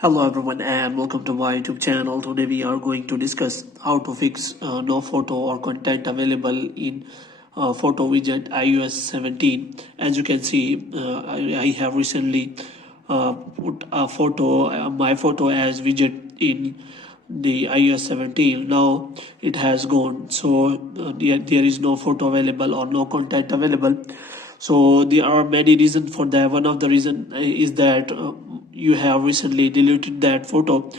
Hello everyone and welcome to my YouTube channel. Today we are going to discuss how to fix no photo or content available in photo widget iOS 17. As you can see, I have recently put a photo, my photo as widget in the iOS 17. Now it has gone, so there is no photo available or no content available. So there are many reasons for that. One of the reason is that you have recently deleted that photo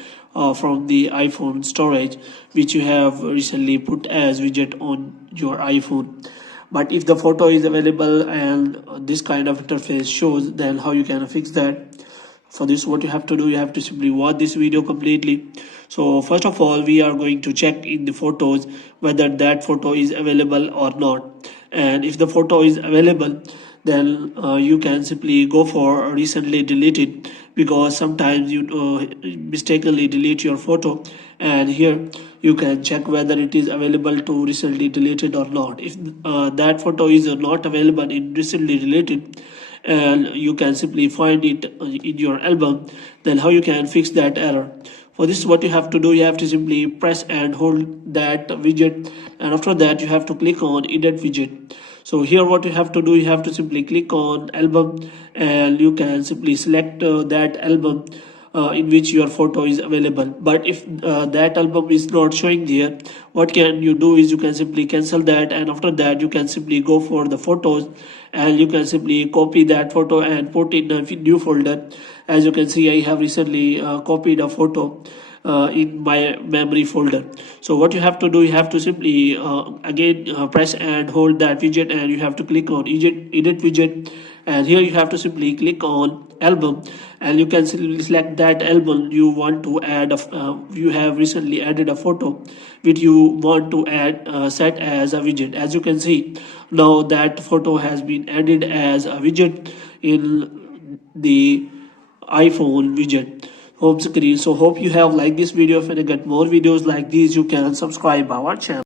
from the iPhone storage, which you have recently put as widget on your iPhone. But if the photo is available and this kind of interface shows, then how you can fix that? For this, what you have to do, you have to simply watch this video completely. So first of all, we are going to check in the photos whether that photo is available or not. And if the photo is available, then you can simply go for recently deleted, because sometimes you mistakenly delete your photo, and here you can check whether it is available to recently deleted or not. If that photo is not available in recently deleted and you can simply find it in your album, then how you can fix that error? For this, what you have to do, you have to simply press and hold that widget, and after that you have to click on edit widget. So here what you have to do, you have to simply click on album, and you can simply select that album in which your photo is available. But if that album is not showing there, what can you do is you can simply cancel that, and after that you can simply go for the photos, and you can simply copy that photo and put in a new folder. As you can see, I have recently copied a photo in my memory folder. So what you have to do, you have to simply again press and hold that widget, and you have to click on edit widget, and here you have to simply click on album, and you can simply select that album you want to add. You have recently added a photo which you want to add, set as a widget. As you can see, now that photo has been added as a widget in the iPhone widget home screen. So hope you have liked this video. If you get more videos like these, you can subscribe our channel.